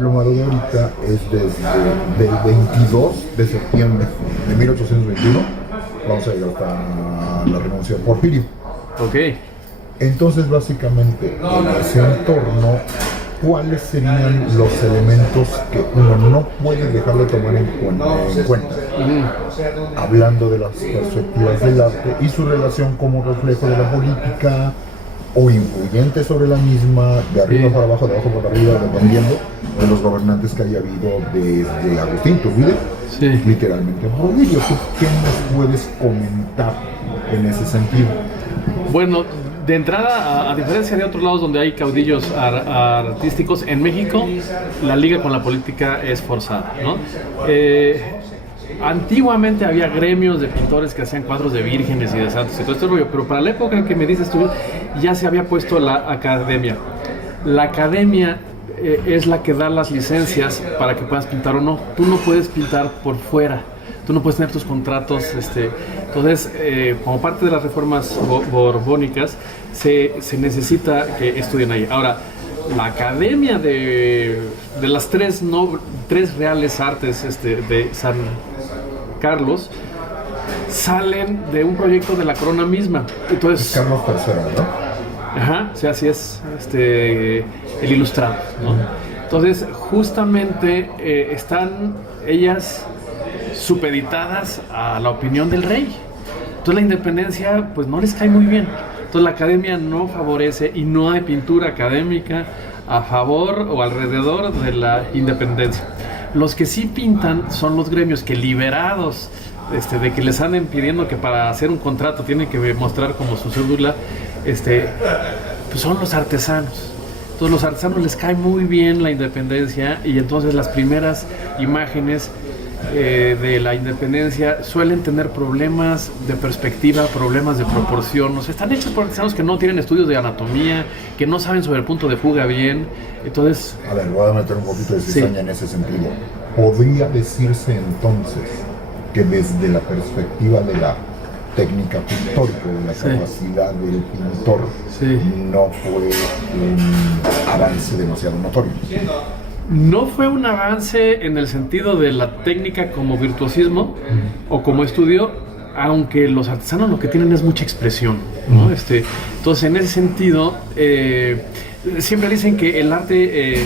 diplomado de ahorita es desde el 22 de septiembre de 1821, vamos a llegar hasta la renuncia de Porfirio. Ok. Entonces, básicamente, en ese entorno, ¿cuáles serían los elementos que uno no puede dejar de tomar en cuenta? Hablando de las perspectivas del arte y su relación como reflejo de la política o influyente sobre la misma, de arriba para abajo, de abajo para arriba, dependiendo de los gobernantes que haya habido desde Agustín Iturbide, literalmente a Porfirio. ¿Qué nos puedes comentar en ese sentido? Bueno, de entrada, a diferencia de otros lados donde hay caudillos artísticos, en México la liga con la política es forzada, ¿no? Antiguamente había gremios de pintores que hacían cuadros de vírgenes y de santos y todo este rollo, pero para la época en que me dices tú, ya se había puesto la academia. La academia es la que da las licencias para que puedas pintar o no. Tú no puedes pintar por fuera. Tú no puedes tener tus contratos, entonces, como parte de las reformas borbónicas, se necesita que estudien ahí. Ahora, la academia de las tres reales artes de San Carlos salen de un proyecto de la corona misma. Entonces, es Carlos III, ¿no? Ajá, sí, así es, el ilustrado, ¿no? Entonces, justamente están ellas supeditadas a la opinión del rey. Entonces la independencia pues no les cae muy bien. Entonces la academia no favorece y no hay pintura académica a favor o alrededor de la independencia. Los que sí pintan son los gremios que, liberados de que les anden pidiendo que para hacer un contrato tienen que mostrar como su cédula, pues son los artesanos. Entonces los artesanos les cae muy bien la independencia y entonces las primeras imágenes de la independencia suelen tener problemas de perspectiva, problemas de proporción. O sea, están hechos por artesanos que no tienen estudios de anatomía, que no saben sobre el punto de fuga bien. Entonces, a ver, voy a meter un poquito de cizaña en ese sentido. ¿Podría decirse entonces que desde la perspectiva de la técnica pictórica, de la capacidad del pintor, no fue un avance demasiado notorio? No fue un avance en el sentido de la técnica como virtuosismo o como estudio, aunque los artesanos lo que tienen es mucha expresión, ¿no? Entonces, en ese sentido, siempre dicen que el arte,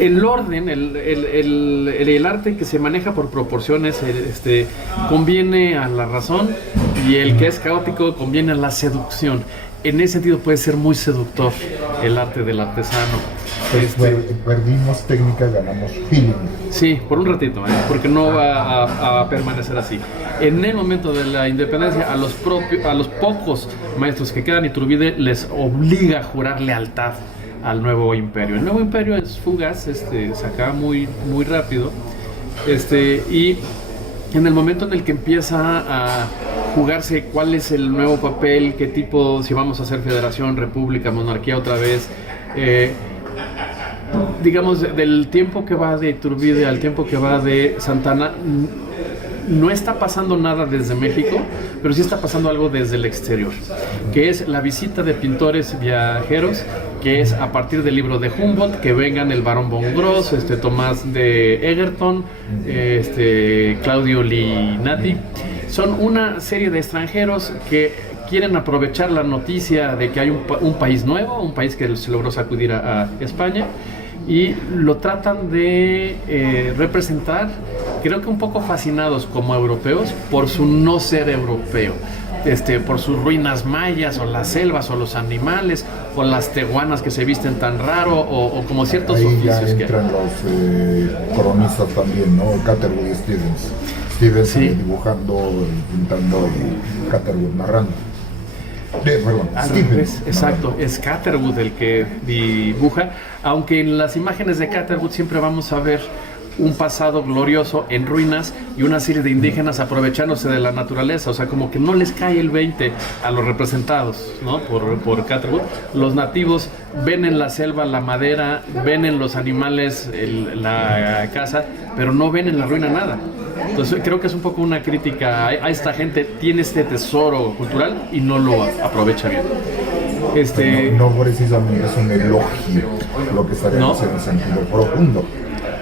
el orden, el arte que se maneja por proporciones, conviene a la razón, y el que es caótico conviene a la seducción. En ese sentido puede ser muy seductor el arte del artesano. Perdimos técnica, ganamos feeling. Sí, por un ratito, porque no va a permanecer así. En el momento de la independencia, a los pocos maestros que quedan, Iturbide les obliga a jurar lealtad al nuevo imperio. El nuevo imperio es fugaz, se acaba muy, muy rápido, y en el momento en el que empieza a jugarse cuál es el nuevo papel, qué tipo, si vamos a hacer federación, república, monarquía otra vez, digamos, del tiempo que va de Iturbide al tiempo que va de Santana, no está pasando nada desde México, pero sí está pasando algo desde el exterior, que es la visita de pintores viajeros, que es a partir del libro de Humboldt, que vengan el Barón von Gross, Tomás de Egerton, Claudio Linati. Son una serie de extranjeros que quieren aprovechar la noticia de que hay un país nuevo, un país que se logró sacudir a España, y lo tratan de representar, creo que un poco fascinados como europeos por su no ser europeo, por sus ruinas mayas o las selvas o los animales o las tehuanas que se visten tan raro o como ciertos ahí oficios ya entran los cronistas también, ¿no? Catherwood y Stevens dibujando, pintando y Catherwood narrando. Exacto, es Catherwood el que dibuja, aunque en las imágenes de Catherwood siempre vamos a ver un pasado glorioso en ruinas y una serie de indígenas aprovechándose de la naturaleza, o sea, como que no les cae el 20 a los representados, ¿no? por Catherwood. Los nativos ven en la selva la madera, ven en los animales la casa, pero no ven en la ruina nada. Entonces creo que es un poco una crítica a esta gente, tiene este tesoro cultural y no lo aprovecha bien. No precisamente es un elogio lo que estaríamos en un sentido profundo.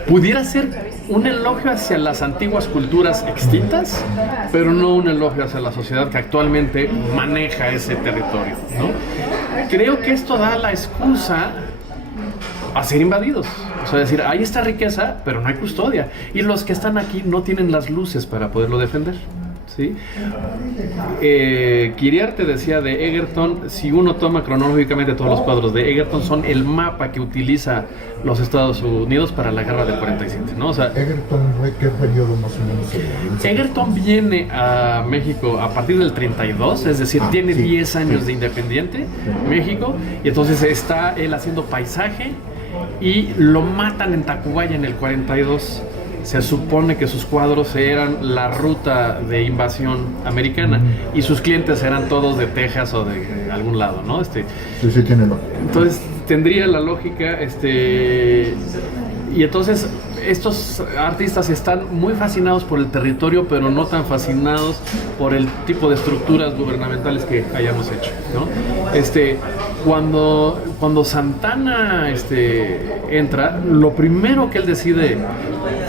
Pudiera ser un elogio hacia las antiguas culturas extintas, pero no un elogio hacia la sociedad que actualmente maneja ese territorio, ¿no? Creo que esto da la excusa a ser invadidos. O sea, decir, hay esta riqueza, pero no hay custodia. Y los que están aquí no tienen las luces para poderlo defender. ¿Sí? Kiriarte decía de Egerton, si uno toma cronológicamente todos los cuadros de Egerton, son el mapa que utiliza los Estados Unidos para la guerra del 47, ¿no? O sea, Egerton, ¿qué periodo más o menos se ve? Egerton viene a México a partir del 32, es decir, tiene 10 años de independiente México, y entonces está él haciendo paisaje y lo matan en Tacubaya en el 42. Se supone que sus cuadros eran la ruta de invasión americana y sus clientes eran todos de Texas o de algún lado, ¿no? Sí, tiene lógica. Entonces tendría la lógica, y entonces estos artistas están muy fascinados por el territorio, pero no tan fascinados por el tipo de estructuras gubernamentales que hayamos hecho, ¿no? Cuando Santana entra, lo primero que él decide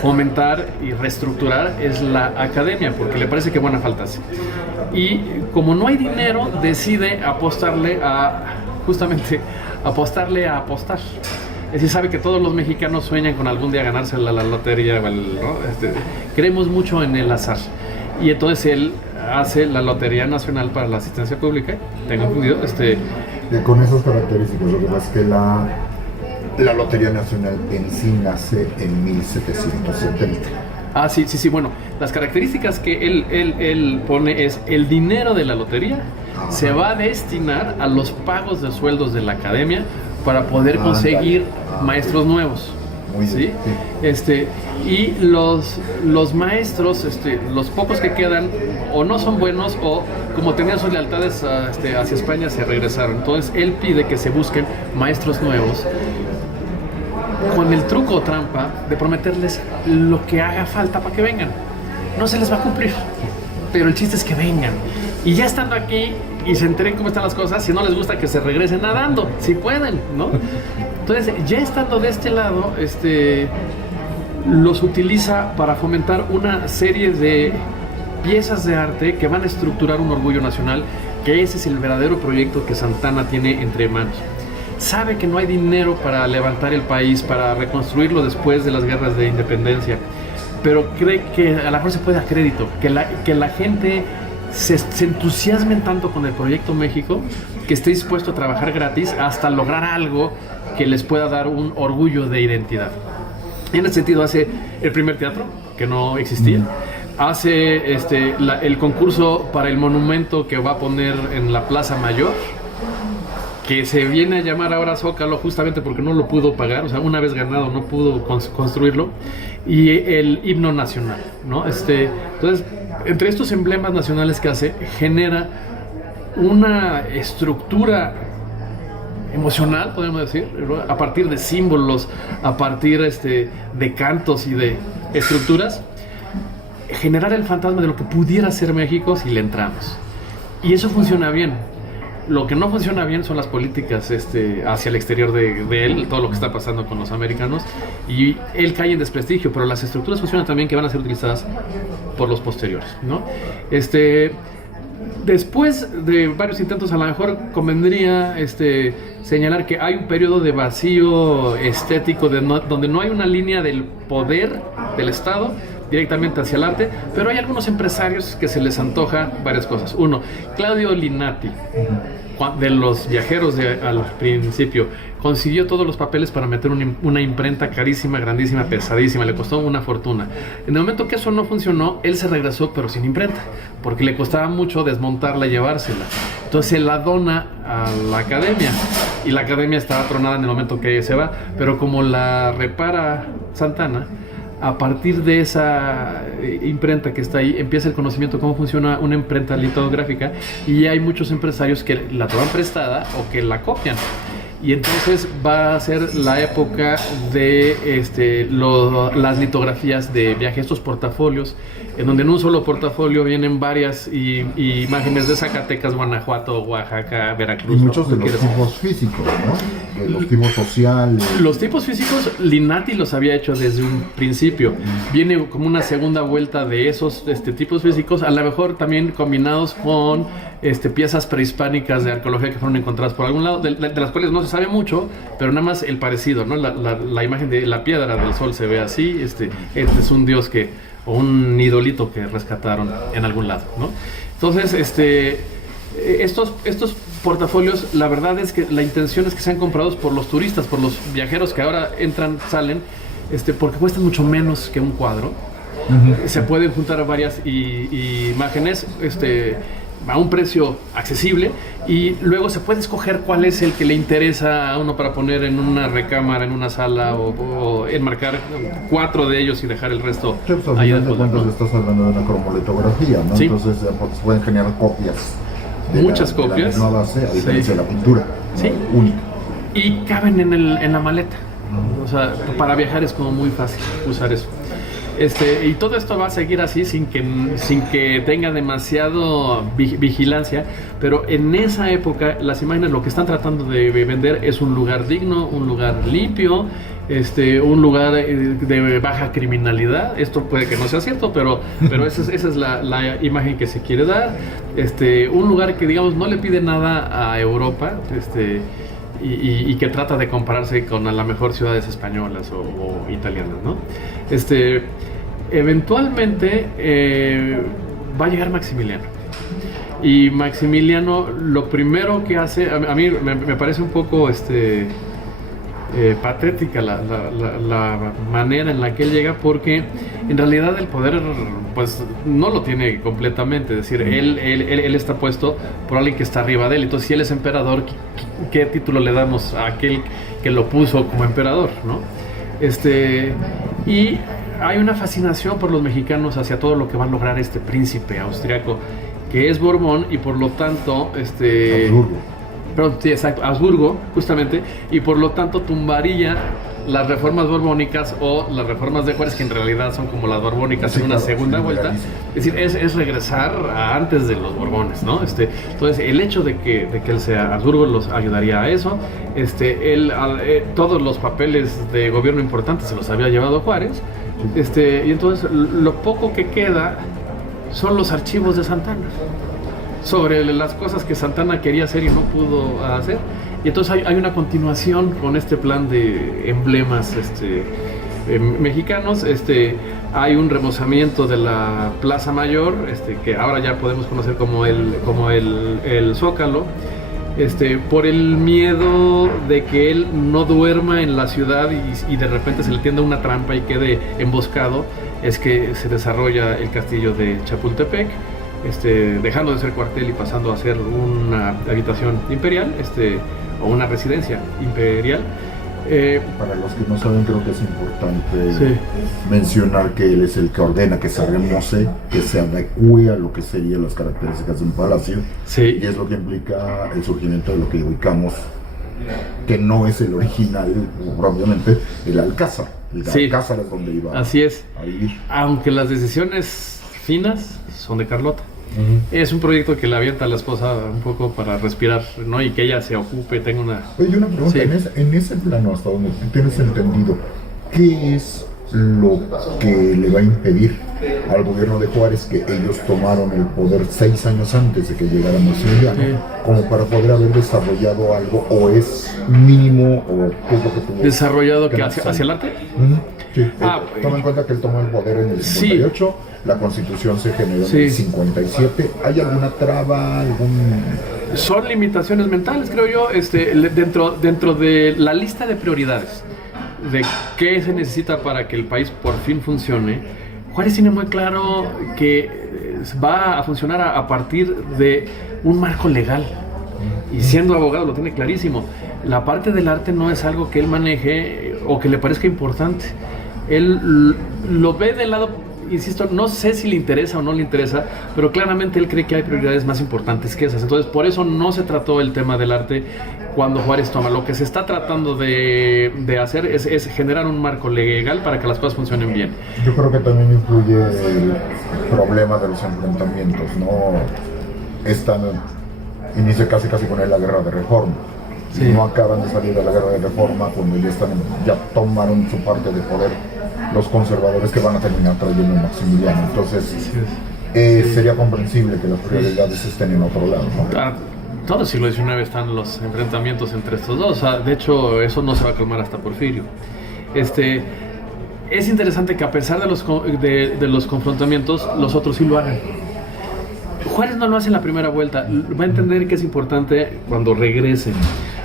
fomentar y reestructurar es la academia, porque le parece que buena falta hace. Y como no hay dinero, decide apostarle a apostar. Es decir, sabe que todos los mexicanos sueñan con algún día ganarse la lotería, ¿no? Creemos mucho en el azar. Y entonces él hace la Lotería Nacional para la Asistencia Pública, tengo entendido, con esas características. Lo que pasa es que la Lotería Nacional en sí nace en 1770. Sí, bueno, las características que él pone es el dinero de la lotería se va a destinar a los pagos de sueldos de la academia para poder conseguir maestros nuevos. Muy bien, ¿sí? Y los maestros, los pocos que quedan, o no son buenos, o como tenían sus lealtades hacia España, se regresaron. Entonces él pide que se busquen maestros nuevos, con el truco o trampa de prometerles lo que haga falta para que vengan. No se les va a cumplir, pero el chiste es que vengan. Y ya estando aquí y se enteren cómo están las cosas, si no les gusta, que se regresen nadando, si pueden, ¿no? Entonces, ya estando de este lado, los utiliza para fomentar una serie de piezas de arte que van a estructurar un orgullo nacional, que ese es el verdadero proyecto que Santana tiene entre manos. Sabe que no hay dinero para levantar el país, para reconstruirlo después de las guerras de independencia, pero cree que a lo mejor se puede a crédito, que la gente se entusiasmen tanto con el Proyecto México que esté dispuesto a trabajar gratis hasta lograr algo que les pueda dar un orgullo de identidad. En ese sentido hace el primer teatro, que no existía, hace el concurso para el monumento que va a poner en la Plaza Mayor, que se viene a llamar ahora Zócalo justamente porque no lo pudo pagar, o sea, una vez ganado no pudo construirlo, y el himno nacional, ¿no? Entonces, entre estos emblemas nacionales que hace, genera una estructura emocional, podemos decir, ¿no? A partir de símbolos, a partir de cantos y de estructuras, generar el fantasma de lo que pudiera ser México si le entramos. Y eso funciona bien. Lo que no funciona bien son las políticas hacia el exterior de él, todo lo que está pasando con los americanos, y él cae en desprestigio, pero las estructuras funcionan también, que van a ser utilizadas por los posteriores, ¿no? Después de varios intentos, a lo mejor convendría señalar que hay un periodo de vacío estético donde no hay una línea del poder del Estado directamente hacia el arte, pero hay algunos empresarios que se les antoja varias cosas. Uno, Claudio Linati, de los viajeros al principio, consiguió todos los papeles para meter una imprenta carísima, grandísima, pesadísima, le costó una fortuna. En el momento que eso no funcionó, él se regresó, pero sin imprenta, porque le costaba mucho desmontarla y llevársela. Entonces se la dona a la academia, y la academia estaba tronada en el momento que se va, pero como la repara Santana, a partir de esa imprenta que está ahí, empieza el conocimiento de cómo funciona una imprenta litográfica, y hay muchos empresarios que la toman prestada o que la copian. y entonces va a ser la época de las litografías de viaje, estos portafolios, en donde en un solo portafolio vienen varias imágenes de Zacatecas, Guanajuato, Oaxaca, Veracruz. Y muchos de los tipos físicos, ¿no? De los tipos sociales. Los tipos físicos, Linati los había hecho desde un principio. Viene como una segunda vuelta de esos tipos físicos, a lo mejor también combinados con piezas prehispánicas de arqueología que fueron encontradas por algún lado, de las cuales no se sabe mucho, pero nada más el parecido, ¿no? La imagen de la piedra del sol se ve así, este es un dios o un idolito que rescataron en algún lado, ¿no? Entonces, estos portafolios, la verdad es que la intención es que sean comprados por los turistas, por los viajeros que ahora entran, salen, porque cuestan mucho menos que un cuadro. Uh-huh. Se pueden juntar varias imágenes, a un precio accesible, y luego se puede escoger cuál es el que le interesa a uno para poner en una recámara, en una sala, o enmarcar 4 de ellos y dejar el resto. Sí, pues, al final de cuentas estás hablando de una cromolitografía, ¿no? Sí. Entonces se pueden generar copias. Muchas copias. De la misma base, a diferencia de la pintura. Sí. Única. Y caben en la maleta. O sea, para viajar es como muy fácil usar eso. Y todo esto va a seguir así sin que tenga demasiado vigilancia, pero en esa época las imágenes lo que están tratando de vender es un lugar digno, un lugar limpio, un lugar de baja criminalidad. Esto puede que no sea cierto, pero esa es la imagen que se quiere dar. Un lugar que, digamos, no le pide nada a Europa, y que trata de compararse con a lo mejor ciudades españolas o italianas, ¿no? Eventualmente va a llegar Maximiliano. Y Maximiliano lo primero que hace, a mí me parece un poco patética la manera en la que él llega, porque en realidad el poder pues no lo tiene completamente. Es decir, él está puesto por alguien que está arriba de él. Entonces, si él es emperador, ¿qué título le damos a aquel que lo puso como emperador, ¿no? Y hay una fascinación por los mexicanos hacia todo lo que va a lograr este príncipe austriaco, que es Borbón, y por lo tanto Habsburgo. Perdón, sí, exacto, Habsburgo, justamente, y por lo tanto tumbaría las reformas borbónicas o las reformas de Juárez, que en realidad son como las borbónicas, sí, en una segunda vuelta. Es decir, es regresar a antes de los Borbones, ¿no? Entonces, el hecho de que él sea Habsburgo los ayudaría a eso. Todos los papeles de gobierno importantes se los había llevado Juárez. Y entonces lo poco que queda son los archivos de Santana sobre las cosas que Santana quería hacer y no pudo hacer. Y entonces hay una continuación con este plan de emblemas mexicanos. Hay un remozamiento de la Plaza Mayor, que ahora ya podemos conocer como el Zócalo, por el miedo de que él no duerma en la ciudad y de repente se le tienda una trampa y quede emboscado. Es que se desarrolla el castillo de Chapultepec, dejando de ser cuartel y pasando a ser una habitación imperial, o una residencia imperial. Para los que no saben, creo que es importante mencionar que él es el que ordena que se remoce, que se adecue a lo que serían las características de un palacio. Sí. Y es lo que implica el surgimiento de lo que ubicamos, que no es el original, obviamente, el Alcázar. El Alcázar es donde iba a vivir. Aunque las decisiones finas son de Carlota. Uh-huh. Es un proyecto que le avienta a la esposa un poco para respirar, ¿no? Y que ella se ocupe, tenga una... Oye, una pregunta, en ese plano, hasta donde tú tienes entendido, ¿qué es lo que le va a impedir al gobierno de Juárez, que ellos tomaron el poder 6 años antes de que llegara Maximiliano, como para poder haber desarrollado algo, o es mínimo, o qué es lo que tuvo? ¿Desarrollado que hacia el arte? Uh-huh. Sí, toma en cuenta que él tomó el poder en el 58, la Constitución se generó en el 57. ¿Hay alguna traba, Son limitaciones mentales, creo yo, dentro de la lista de prioridades de qué se necesita para que el país por fin funcione. Juárez tiene muy claro que va a funcionar a partir de un marco legal, y siendo abogado lo tiene clarísimo. La parte del arte no es algo que él maneje o que le parezca importante. Él lo ve del lado insisto, no sé si le interesa o no le interesa, pero claramente él cree que hay prioridades más importantes que esas. Entonces, por eso no se trató el tema del arte cuando Juárez toma. Lo que se está tratando de hacer es generar un marco legal para que las cosas funcionen bien. Yo creo que también influye el problema de los enfrentamientos, ¿no? Inicia casi con la guerra de reforma. Sí. Y no acaban de salir de la guerra de reforma cuando ya tomaron su parte de poder los conservadores, que van a terminar trayendo a Maximiliano. Entonces sería comprensible que las prioridades estén en otro lado, ¿no? Todo el siglo XIX están los enfrentamientos entre estos dos. O sea, de hecho, eso no se va a calmar hasta Porfirio. Es interesante que a pesar de los confrontamientos, los otros sí lo hagan. Juárez no lo hace en la primera vuelta. Va a entender que es importante cuando regrese.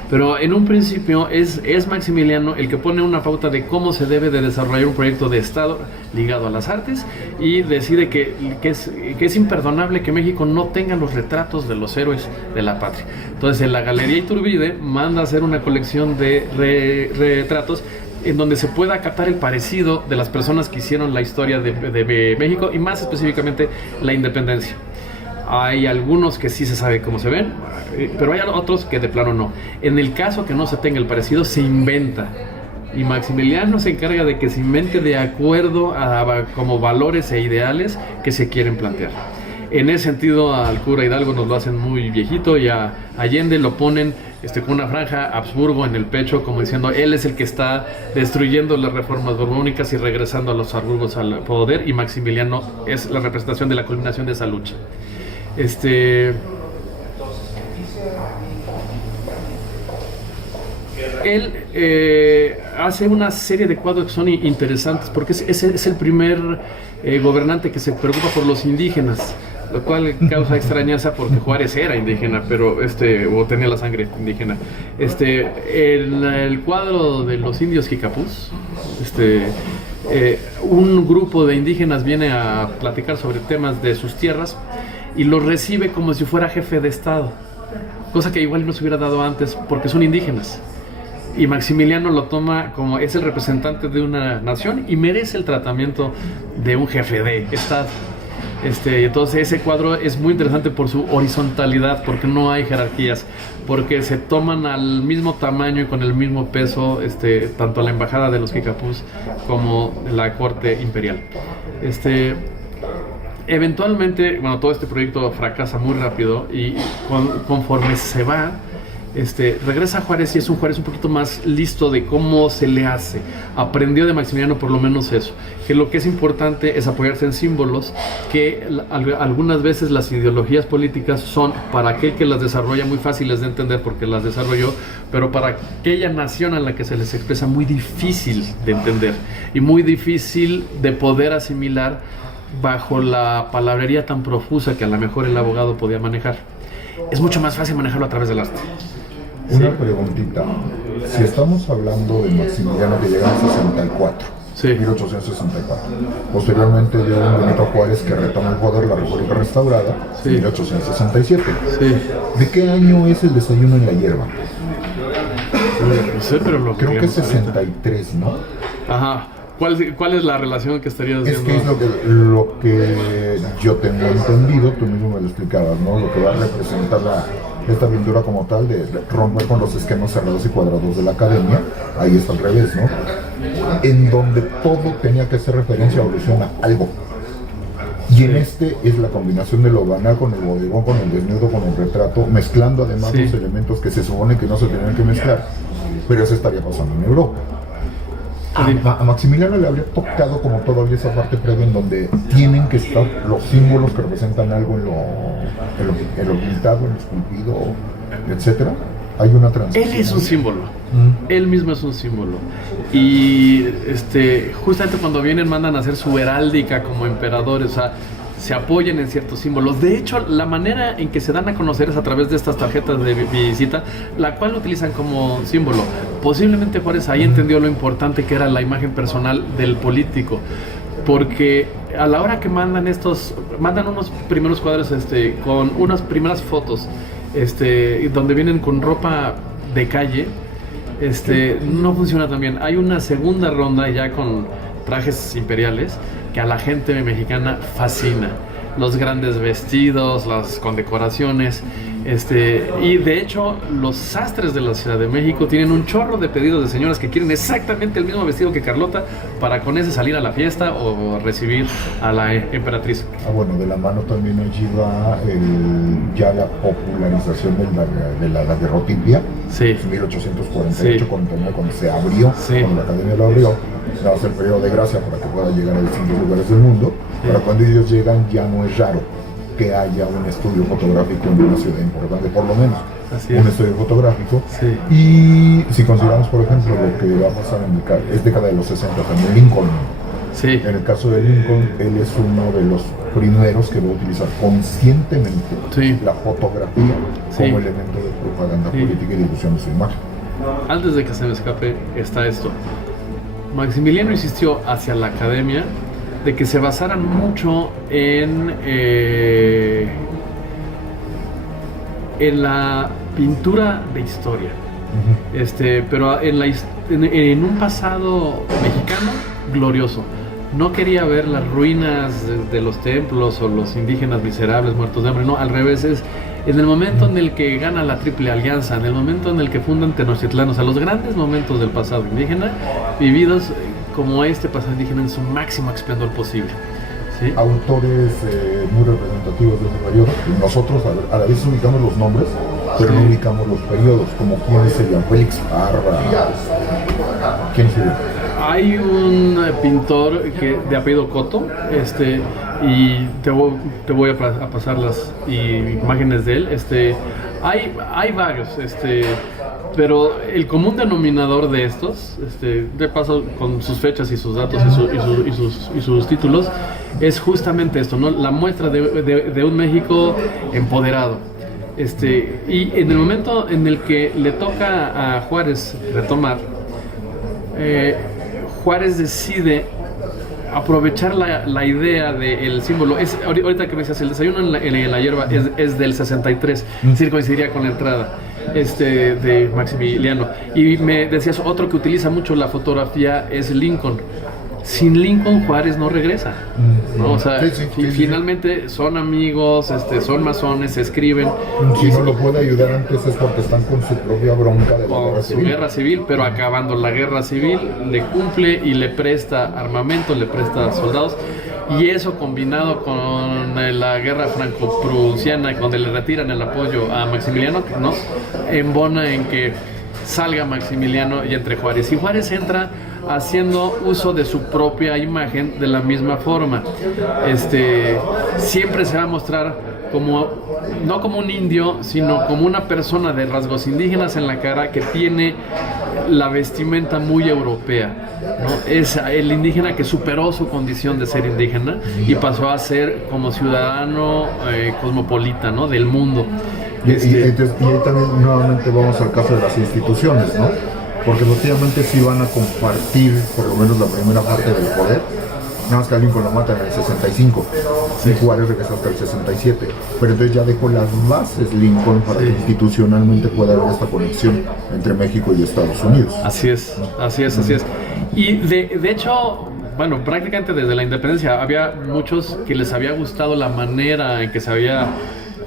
Pero en un principio es Maximiliano el que pone una pauta de cómo se debe de desarrollar un proyecto de Estado ligado a las artes, y decide que es imperdonable que México no tenga los retratos de los héroes de la patria. Entonces, en la Galería Iturbide manda a hacer una colección de retratos en donde se pueda captar el parecido de las personas que hicieron la historia de México, y más específicamente la independencia. Hay algunos que sí se sabe cómo se ven, pero hay otros que de plano no. En el caso que no se tenga el parecido, se inventa. Y Maximiliano se encarga de que se invente de acuerdo a como valores e ideales que se quieren plantear. En ese sentido, al cura Hidalgo nos lo hacen muy viejito, y a Allende lo ponen con una franja Habsburgo en el pecho, como diciendo, él es el que está destruyendo las reformas borbónicas y regresando a los Habsburgos al poder, y Maximiliano es la representación de la culminación de esa lucha. Él hace una serie de cuadros que son interesantes, porque es el primer gobernante que se preocupa por los indígenas, lo cual causa extrañeza porque Juárez era indígena, pero o tenía la sangre indígena. En el cuadro de los indios Jicapús, un grupo de indígenas viene a platicar sobre temas de sus tierras y los recibe como si fuera jefe de Estado, cosa que igual no se hubiera dado antes porque son indígenas. Y Maximiliano lo toma como es el representante de una nación y merece el tratamiento de un jefe de Estado. Entonces ese cuadro es muy interesante por su horizontalidad, porque no hay jerarquías, porque se toman al mismo tamaño y con el mismo peso tanto la embajada de los Jicapús como la corte imperial. Eventualmente, todo este proyecto fracasa muy rápido, y conforme se va, regresa a Juárez, y es un Juárez un poquito más listo de cómo se le hace. Aprendió de Maximiliano por lo menos eso, que lo que es importante es apoyarse en símbolos, que algunas veces las ideologías políticas son para aquel que las desarrolla muy fáciles de entender porque las desarrolló, pero para aquella nación a la que se les expresa muy difícil de entender y muy difícil de poder asimilar bajo la palabrería tan profusa que a lo mejor el abogado podía manejar. Es mucho más fácil manejarlo a través del arte. Una preguntita. Si estamos hablando de Maximiliano, que llega en 64, sí. 1864. Posteriormente llega un Benito Juárez que retoma el poder, la República restaurada, sí. 1867. Sí. ¿De qué año es el desayuno en la hierba? No sé, pero creo que es 63, ¿no? Ajá. ¿Cuál es la relación que estarías viendo? Es que es lo que yo tengo entendido, tú mismo me lo explicabas, ¿no? Lo que va a representar esta pintura como tal, de romper con los esquemas cerrados y cuadrados de la academia, ahí está al revés, ¿no? En donde todo tenía que hacer referencia o alusión a algo. Y en es la combinación de lo banal con el bodegón, con el desnudo, con el retrato, mezclando además los elementos que se supone que no se tenían que mezclar, pero eso estaría pasando en Europa. A Maximiliano le habría tocado como todavía esa parte previa en donde tienen que estar los símbolos que representan algo en lo pintado, en lo esculpido, etcétera. Hay una transición. Él es un símbolo. Él mismo es un símbolo. Y justamente cuando vienen mandan a hacer su heráldica como emperadores, o sea, se apoyan en ciertos símbolos. De hecho, la manera en que se dan a conocer es a través de estas tarjetas de visita, la cual lo utilizan como símbolo. Posiblemente Juárez ahí entendió lo importante que era la imagen personal del político, porque a la hora que mandan unos primeros cuadros con unas primeras fotos donde vienen con ropa de calle, no funciona tan bien. Hay una segunda ronda ya con trajes imperiales que a la gente mexicana fascina. Los grandes vestidos, las condecoraciones, y de hecho los sastres de la Ciudad de México tienen un chorro de pedidos de señoras que quieren exactamente el mismo vestido que Carlota para con ese salir a la fiesta o recibir a la emperatriz. Bueno, de la mano también allí va ya la popularización de la daguerrotilia. Sí. 1848, cuando se abrió, sí, cuando la academia lo abrió, daba el periodo de gracia para que pueda llegar a distintos lugares del mundo. Sí. Para cuando ellos llegan ya no es raro que haya un estudio fotográfico en una ciudad importante, por lo menos. Un estudio fotográfico. Sí. Y si consideramos, por ejemplo, lo que va a pasar es década de los 60, también Lincoln. Sí. En el caso de Lincoln, él es uno de los primeros que va a utilizar conscientemente, sí, la fotografía, sí, como elemento de propaganda, sí, política y difusión de su imagen. Antes de que se me escape está esto. Maximiliano insistió hacia la academia de que se basaran mucho en la pintura de historia, pero en un pasado mexicano glorioso. No quería ver las ruinas de los templos o los indígenas miserables muertos de hambre, no, al revés, es en el momento en el que gana la Triple Alianza, en el momento en el que fundan Tenochtitlán, o sea, los grandes momentos del pasado indígena vividos como este pasado indígena en su máximo esplendor posible. ¿Sí? Autores muy representativos de ese periodo. Nosotros a la vez ubicamos los nombres, pero sí, no ubicamos los periodos, como quién sería Félix Parra. ¿Quién sería? Hay un pintor de apellido Coto, y te voy a pasar las imágenes de él. Hay varios, pero el común denominador de estos, de paso con sus fechas y sus datos y sus títulos, es justamente esto, ¿no? La muestra de un México empoderado. Y en el momento en el que le toca a Juárez retomar, Juárez decide aprovechar la idea del símbolo. Ahorita que me decías, el desayuno en la hierba es del 63, es decir, coincidiría con la entrada de Maximiliano. Y me decías, otro que utiliza mucho la fotografía es Lincoln. Sin Lincoln, Juárez no regresa, ¿no? O sea, finalmente son amigos, son masones, se escriben. Si no lo puede ayudar antes es porque están con su propia bronca de la guerra civil, pero acabando la guerra civil le cumple y le presta armamento, le presta soldados. Y eso combinado con la guerra franco-prusiana, donde le retiran el apoyo a Maximiliano, ¿no? Embona en que salga Maximiliano y entre Juárez. Y Juárez entra haciendo uso de su propia imagen de la misma forma. Siempre se va a mostrar no como un indio, sino como una persona de rasgos indígenas en la cara que tiene la vestimenta muy europea, ¿no? Es el indígena que superó su condición de ser indígena y pasó a ser como ciudadano cosmopolita, ¿no? Del mundo. Y ahí también nuevamente vamos al caso de las instituciones, ¿no? Porque efectivamente sí van a compartir por lo menos la primera parte del poder. Nada más que a Lincoln lo matan en el 65, sí, y Juárez regresa hasta el 67. Pero entonces ya dejó las bases Lincoln para que institucionalmente pueda haber esta conexión entre México y Estados Unidos. Así es. Y de hecho, bueno, prácticamente desde la independencia había muchos que les había gustado la manera en que se había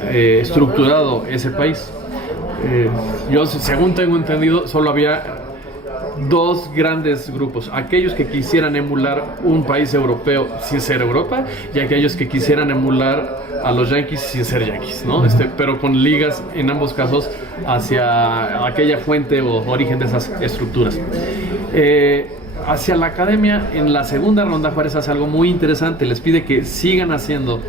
estructurado ese país. Yo, según tengo entendido, solo había dos grandes grupos: aquellos que quisieran emular un país europeo sin ser Europa, y aquellos que quisieran emular a los yanquis sin ser yanquis, ¿no? Pero con ligas en ambos casos hacia aquella fuente o origen de esas estructuras. Hacia la academia, en la segunda ronda, Juárez hace algo muy interesante. Les pide que sigan haciendo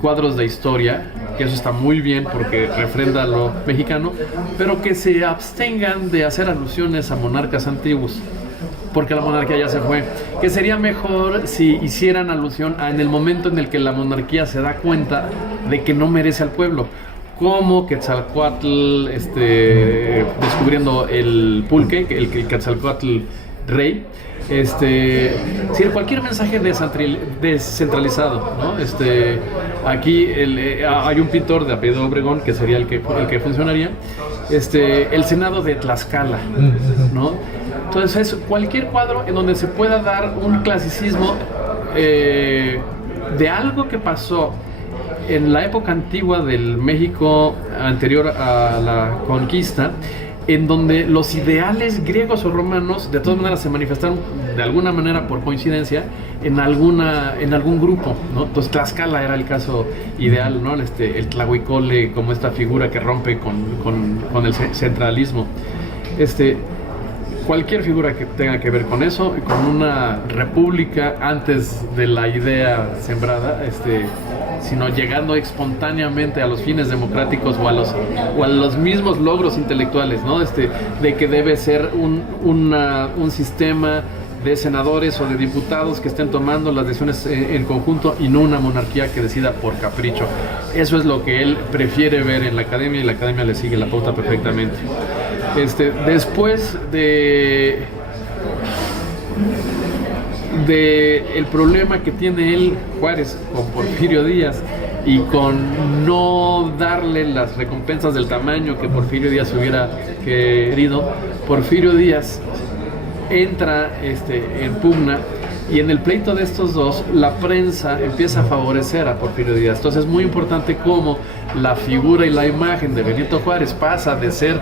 cuadros de historia, que eso está muy bien porque refrenda lo mexicano, pero que se abstengan de hacer alusiones a monarcas antiguos, porque la monarquía ya se fue. Que sería mejor si hicieran alusión en el momento en el que la monarquía se da cuenta de que no merece al pueblo, como Quetzalcóatl descubriendo el pulque, el Quetzalcóatl rey. Cualquier mensaje descentralizado, ¿no? Aquí hay un pintor de apellido Obregón que sería el que funcionaría, el Senado de Tlaxcala, ¿no? Entonces es cualquier cuadro en donde se pueda dar un clasicismo de algo que pasó en la época antigua del México anterior a la conquista, en donde los ideales griegos o romanos de todas maneras se manifestaron de alguna manera por coincidencia en algún grupo, ¿no? Entonces Tlaxcala era el caso ideal, ¿no? El Tlahuicole como esta figura que rompe con el centralismo. Cualquier figura que tenga que ver con eso, con una república antes de la idea sembrada, sino llegando espontáneamente a los fines democráticos o a los mismos logros intelectuales, ¿no? De que debe ser un sistema de senadores o de diputados que estén tomando las decisiones en conjunto y no una monarquía que decida por capricho. Eso es lo que él prefiere ver en la academia y la academia le sigue la pauta perfectamente. Después de el problema que tiene él, Juárez, con Porfirio Díaz y con no darle las recompensas del tamaño que Porfirio Díaz hubiera querido, Porfirio Díaz entra en pugna y en el pleito de estos dos la prensa empieza a favorecer a Porfirio Díaz. Entonces es muy importante cómo la figura y la imagen de Benito Juárez pasa de ser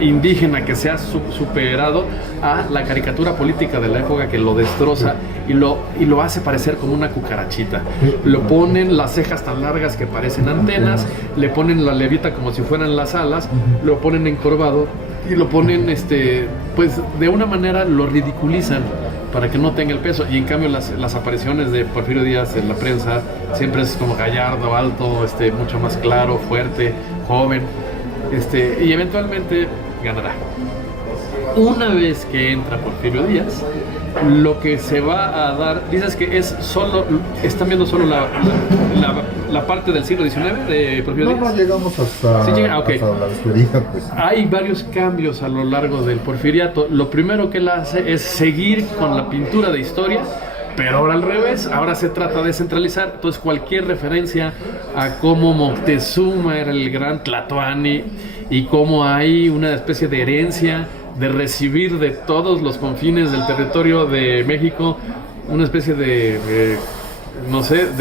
indígena que se ha superado a la caricatura política de la época que lo destroza y lo hace parecer como una cucarachita. Lo ponen las cejas tan largas que parecen antenas, le ponen la levita como si fueran las alas, lo ponen encorvado y lo ponen, pues de una manera lo ridiculizan para que no tenga el peso, y en cambio las apariciones de Porfirio Díaz en la prensa siempre es como gallardo, alto, mucho más claro, fuerte, joven, y eventualmente ganará. Una vez que entra Porfirio Díaz, lo que se va a dar, dices que están viendo solo la parte del siglo XIX de Porfirio Díaz. No llegamos hasta, sí, okay. Hasta la despedida, pues. Hay varios cambios a lo largo del porfiriato. Lo primero que él hace es seguir con la pintura de historia, pero ahora al revés, ahora se trata de centralizar. Entonces cualquier referencia a cómo Moctezuma era el gran Tlatoani y cómo hay una especie de herencia de recibir de todos los confines del territorio de México una especie de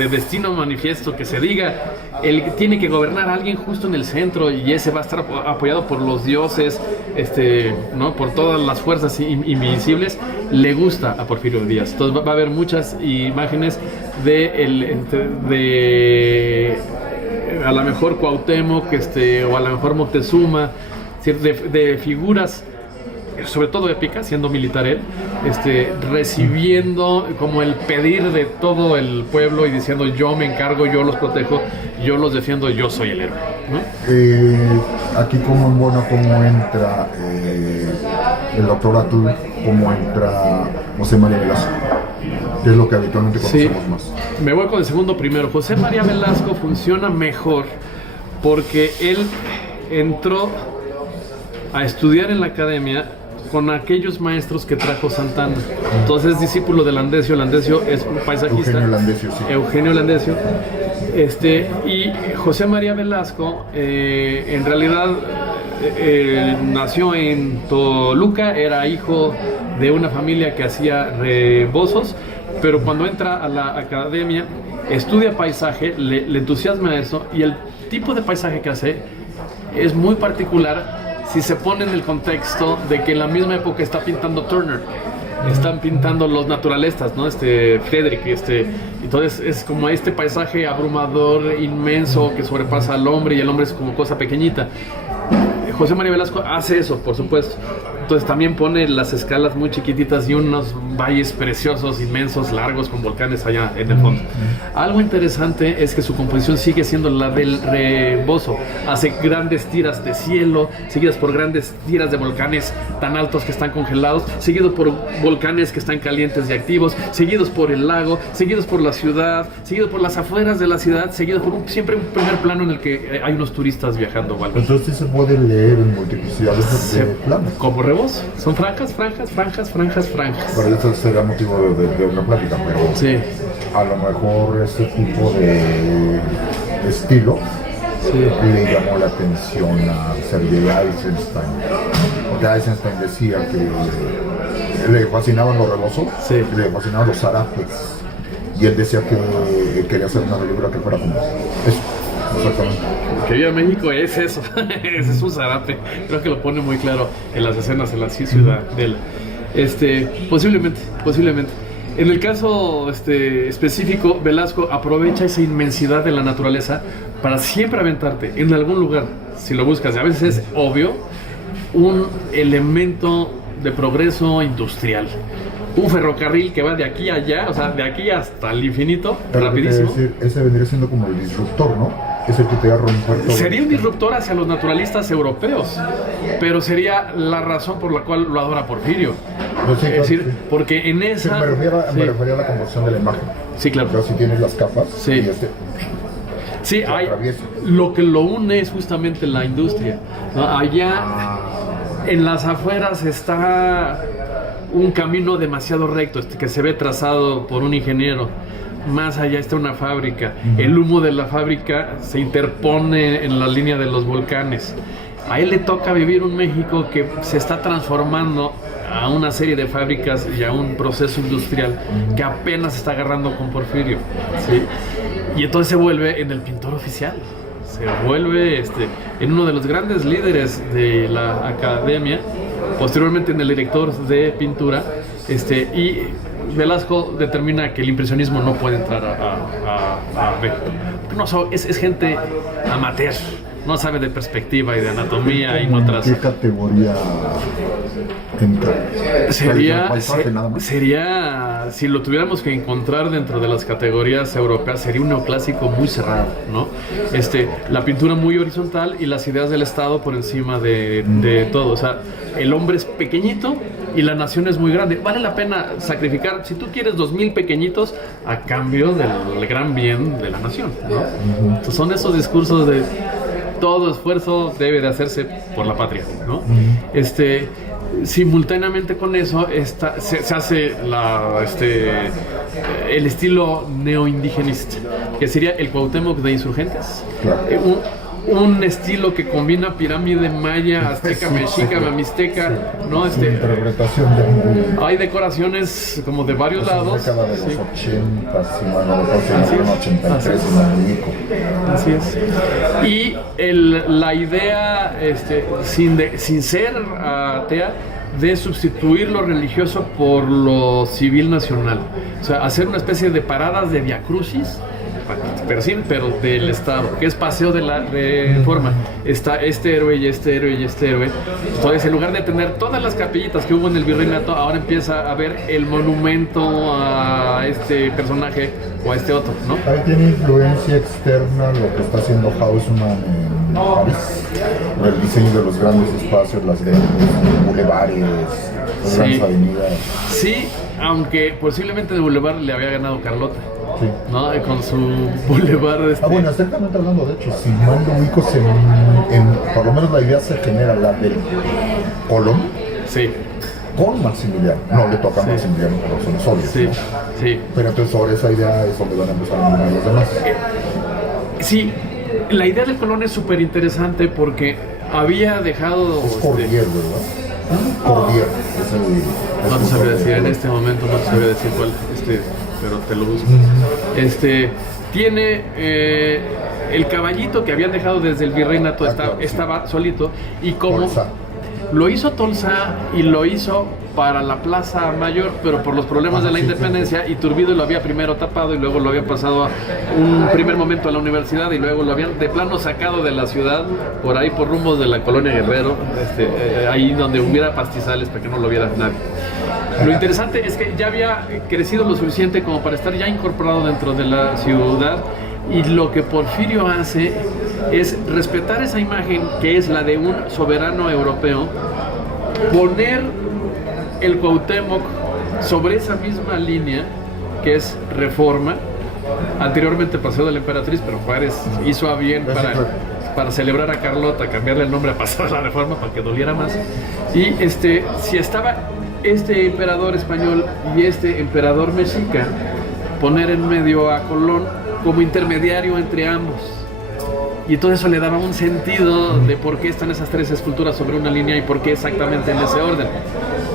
destino manifiesto, que se diga, él tiene que gobernar a alguien justo en el centro y ese va a estar apoyado por los dioses, ¿no? Por todas las fuerzas invisibles. Le gusta a Porfirio Díaz. Entonces va a haber muchas imágenes de a lo mejor Cuauhtémoc, o a lo mejor Moctezuma, de figuras sobre todo épicas, siendo militar él, recibiendo como el pedir de todo el pueblo y diciendo: yo me encargo, yo los protejo, yo los defiendo, yo soy el héroe, ¿no? Aquí como en Bona, cómo entra el doctor Atul, cómo entra José María Velasco, que es lo que habitualmente conocemos más. Me voy con el segundo primero. José María Velasco funciona mejor porque él entró a estudiar en la academia con aquellos maestros que trajo Santana. Entonces es discípulo de Landesio. Landesio es un paisajista. Eugenio Landesio. Y José María Velasco, en realidad, nació en Toluca, era hijo de una familia que hacía rebozos, pero cuando entra a la academia, estudia paisaje, le entusiasma eso, y el tipo de paisaje que hace es muy particular si se pone en el contexto de que en la misma época está pintando Turner, están pintando los naturalistas, ¿no? Friedrich, entonces es como este paisaje abrumador, inmenso, que sobrepasa al hombre y el hombre es como cosa pequeñita. José María Velasco hace eso, por supuesto. Entonces también pone las escalas muy chiquititas y unos valles preciosos, inmensos, largos, con volcanes allá en el fondo. Algo interesante es que su composición sigue siendo la del rebozo. Hace grandes tiras de cielo, seguidas por grandes tiras de volcanes tan altos que están congelados, seguidos por volcanes que están calientes y activos, seguidos por el lago, seguidos por la ciudad, seguidos por las afueras de la ciudad, seguidos por siempre un primer plano en el que hay unos turistas viajando o algo. Entonces se puede leer en multiplicidades de planos. Como rebozo. Son franjas. Pero eso será motivo de una plática, pero sí, a lo mejor ese tipo de estilo le llamó la atención a Sergei Eisenstein. porque Eisenstein decía que le fascinaban los relosos, Sí. y le fascinaban los zarapes. Y él decía que quería hacer una película que fuera como eso, exactamente. Que viva México es eso, ese es un zarape. Creo que lo pone muy claro en las escenas en la ciudad de él. Posiblemente. En el caso específico, Velasco aprovecha esa inmensidad de la naturaleza para siempre aventarte en algún lugar, si lo buscas. A veces es obvio, un elemento de progreso industrial. Un ferrocarril que va de aquí a allá, o sea, de aquí hasta el infinito, Pero rapidísimo. decir, ese vendría siendo como el disruptor, ¿no? Es el que te va a romper todo. Sería un disruptor hacia los naturalistas europeos, pero sería la razón por la cual lo adora Porfirio. No, sí, Es claro, decir, sí. porque en Sí, esa... me Sí. refería a la conversión de la imagen. Sí, claro. Pero si tienes las capas, Sí. y Sí, lo hay, atraviesa. lo que lo une es justamente la industria, ¿no? Allá en las afueras está un camino demasiado recto que se ve trazado por un ingeniero. Más allá está una fábrica. El humo de la fábrica se interpone en la línea de los volcanes. A él le toca vivir un México que se está transformando a una serie de fábricas y a un proceso industrial que apenas está agarrando con Porfirio, ¿sí? Y entonces se vuelve en el pintor oficial, se vuelve en uno de los grandes líderes de la academia, posteriormente en el director de pintura, y Velasco determina que el impresionismo no puede entrar a México. No, es gente amateur, no sabe de perspectiva y de anatomía y no ¿En traza. qué categoría entra? Sería, si lo tuviéramos que encontrar dentro de las categorías europeas, sería un neoclásico muy cerrado, ¿no? La pintura muy horizontal y las ideas del Estado por encima de todo. O sea, el hombre es pequeñito y la nación es muy grande. Vale la pena sacrificar, si tú quieres 2000 pequeñitos a cambio del gran bien de la nación, ¿no? Entonces, son esos discursos de todo esfuerzo debe de hacerse por la patria, ¿no? Simultáneamente con eso se hace el estilo neoindigenista, que sería el Cuauhtémoc de Insurgentes. Claro. Un estilo que combina pirámide maya, azteca, Sí, mexica, sí. mixteca, ¿no? Su interpretación de Hay decoraciones como de varios lados. década de los Sí. 80, si mal no recuerdo, si Así no, es. 83, Así si no me ubico. Así es. Y la idea, sin ser atea, de sustituir lo religioso por lo civil nacional. O sea, hacer una especie de paradas de viacrucis, pero del Estado, que es paseo de la Reforma. Está este héroe y este héroe y este héroe. Entonces, en lugar de tener todas las capillitas que hubo en el virreinato, ahora empieza a ver el monumento a este personaje o a este otro, ¿no? Ahí tiene influencia externa lo que está haciendo Haussmann en París, el diseño de los grandes espacios, las grandes bulevares, las Sí. grandes avenidas. Sí, aunque posiblemente de Boulevard le había ganado Carlota, Sí. ¿no? Con su Boulevard. Bueno, exactamente hablando, de hecho, si mal no ubico, por lo menos la idea se genera la del Colón Sí, con Maximiliano. No le toca a Sí. Maximiliano por razones obvias, sí, ¿no? sí. Pero entonces sobre esa idea es donde van a empezar a mirar los demás. Sí, la idea del Colón es súper interesante porque había dejado... Es Cordier, ¿verdad? Cordier. No te sabría decir en este momento, no te sabría decir cuál, pero te lo busco. Tiene el caballito que habían dejado desde el virreinato, Claro, sí. estaba solito, y como Tolsá. lo hizo Tolsá y lo hizo para la Plaza Mayor, pero por los problemas de la Sí, independencia, Iturbide lo había primero tapado y luego lo había pasado a un primer momento a la universidad y luego lo habían de plano sacado de la ciudad, por ahí por rumbos de la colonia Guerrero, ahí donde hubiera pastizales para que no lo viera nadie. Lo interesante es que ya había crecido lo suficiente como para estar ya incorporado dentro de la ciudad, y lo que Porfirio hace es respetar esa imagen que es la de un soberano europeo, poner el Cuauhtémoc sobre esa misma línea que es Reforma. Anteriormente Paseo de la Emperatriz, pero Juárez hizo a bien para celebrar a Carlota, cambiarle el nombre a Paseo de la Reforma para que doliera más. Y si estaba este emperador español y este emperador mexica, poner en medio a Colón como intermediario entre ambos. Y todo eso le daba un sentido de por qué están esas 3 esculturas sobre una línea y por qué exactamente en ese orden,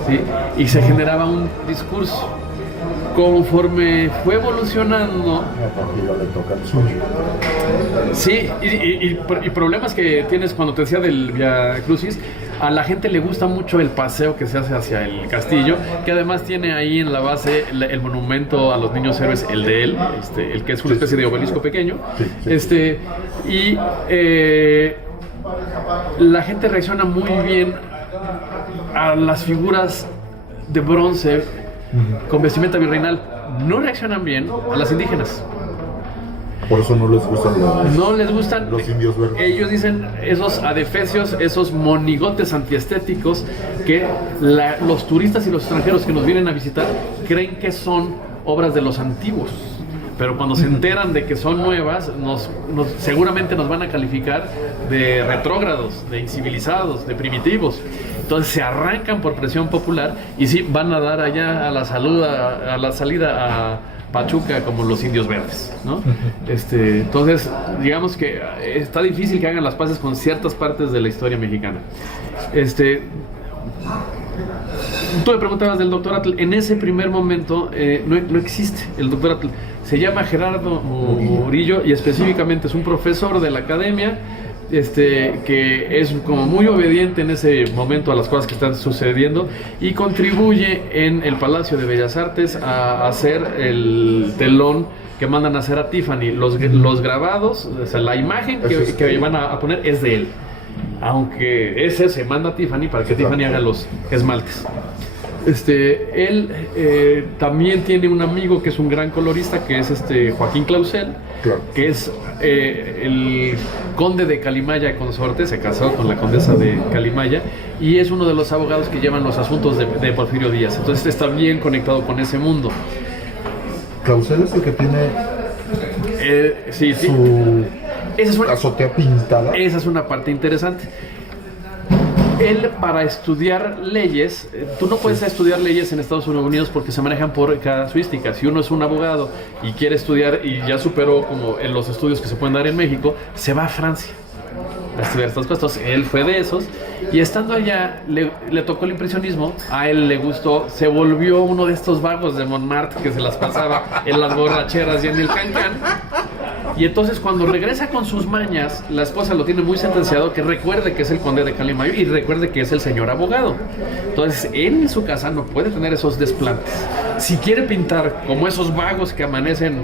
¿sí? Y se generaba un discurso. Conforme fue evolucionando, A Porfirio le toca el suyo. sí, y problemas que tienes cuando te decía del Via Crucis, a la gente le gusta mucho el paseo que se hace hacia el castillo, que además tiene ahí en la base el monumento a los niños héroes, el de él, el que es una especie de obelisco pequeño, y la gente reacciona muy bien a las figuras de bronce con vestimenta virreinal. No reaccionan bien a las indígenas. Por eso no les gustan No les gustan los indios verdes. Ellos dicen esos adefesios, esos monigotes antiestéticos que los turistas y los extranjeros que nos vienen a visitar creen que son obras de los antiguos. Pero cuando se enteran de que son nuevas, seguramente nos van a calificar de retrógrados, de incivilizados, de primitivos. Entonces se arrancan por presión popular y sí van a dar allá a la salida a Pachuca como los indios verdes, ¿no? Entonces, digamos que está difícil que hagan las paces con ciertas partes de la historia mexicana. Tú me preguntabas del Dr. Atl. En ese primer momento no existe el Dr. Atl. Se llama Gerardo Murillo y específicamente es un profesor de la academia que es como muy obediente en ese momento a las cosas que están sucediendo y contribuye en el Palacio de Bellas Artes a hacer el telón que mandan a hacer a Tiffany. Los grabados, o sea, la imagen que van a poner es de él, aunque ese se manda a Tiffany para que Tiffany haga los esmaltes. Él también tiene un amigo que es un gran colorista, que es Joaquín Clausel, claro, que es el conde de Calimaya Consorte, se casó con la condesa de Calimaya y es uno de los abogados que llevan los asuntos de Porfirio Díaz. Entonces está bien conectado con ese mundo. Clausel es el que tiene Sí. su Esa es azotea pintada. Esa es una parte interesante. Él, para estudiar leyes, tú no puedes estudiar leyes en Estados Unidos porque se manejan por casuística. Si uno es un abogado y quiere estudiar y ya superó como en los estudios que se pueden dar en México, se va a Francia a estudiar estas cosas. Él fue de esos y estando allá le tocó el impresionismo, a él le gustó, se volvió uno de estos vagos de Montmartre que se las pasaba en las borracheras y en el cancán. Y entonces cuando regresa con sus mañas, la esposa lo tiene muy sentenciado que recuerde que es el conde de Calimayo y recuerde que es el señor abogado. Entonces él en su casa no puede tener esos desplantes. Si quiere pintar como esos vagos que amanecen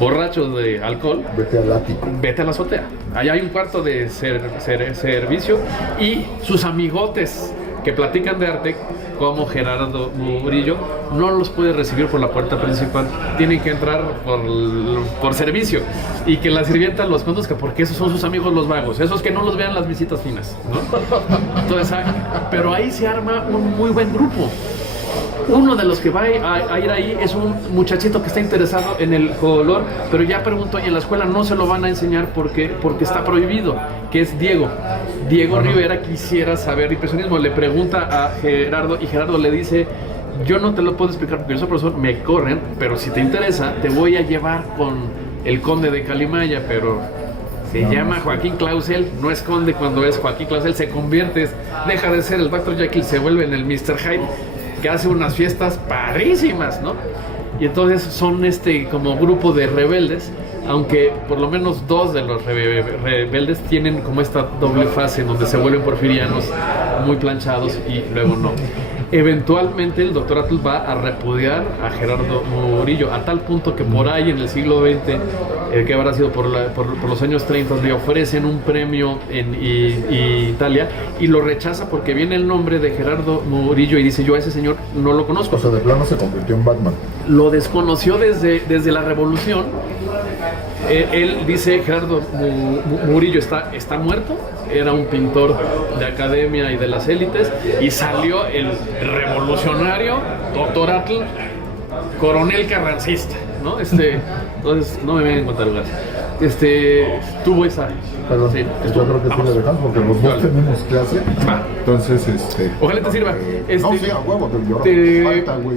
borrachos de alcohol, Vete al ático. vete a la azotea. Allá hay un cuarto de servicio y sus amigotes que platican de arte, como Gerardo Murillo, no los puede recibir por la puerta principal, tienen que entrar por servicio y que la sirvienta los conduzca, porque esos son sus amigos los vagos, esos que no los vean las visitas finas, ¿no? Entonces, pero ahí se arma un muy buen grupo. Uno de los que va a ir ahí es un muchachito que está interesado en el color, pero ya preguntó y en la escuela no se lo van a enseñar porque está prohibido, que es Diego Rivera. Quisiera saber impresionismo, le pregunta a Gerardo y Gerardo le dice: yo no te lo puedo explicar porque yo soy profesor, me corren, pero si te interesa te voy a llevar con el conde de Calimaya, pero se llama Joaquín Clausel, no es conde. Cuando es Joaquín Clausel se convierte, deja de ser el Dr. Jekyll, se vuelve en el Mr. Hyde, que hace unas fiestas padrísimas, ¿no? Y entonces son como grupo de rebeldes, aunque por lo menos dos de los rebeldes tienen como esta doble fase en donde se vuelven porfirianos muy planchados y luego no. Eventualmente el Dr. Atl va a repudiar a Gerardo Murillo a tal punto que por ahí en el siglo XX, que habrá sido por los años 30, le ofrecen un premio en Italia y lo rechaza porque viene el nombre de Gerardo Murillo y dice: yo a ese señor no lo conozco. O sea, de plano se convirtió en Batman. Lo desconoció desde la Revolución. Él dice: Gerardo Murillo está muerto, era un pintor de academia y de las élites, y salió el revolucionario Dr. Atl, coronel carrancista, ¿no? Entonces no me ven en cuenta lugar. Tuvo esa. Perdón, sí, yo creo que sí le dejamos porque los dos tenemos clase. Va. Entonces, Ojalá te sirva. no, sí, a huevo, pero yo te- falta, güey.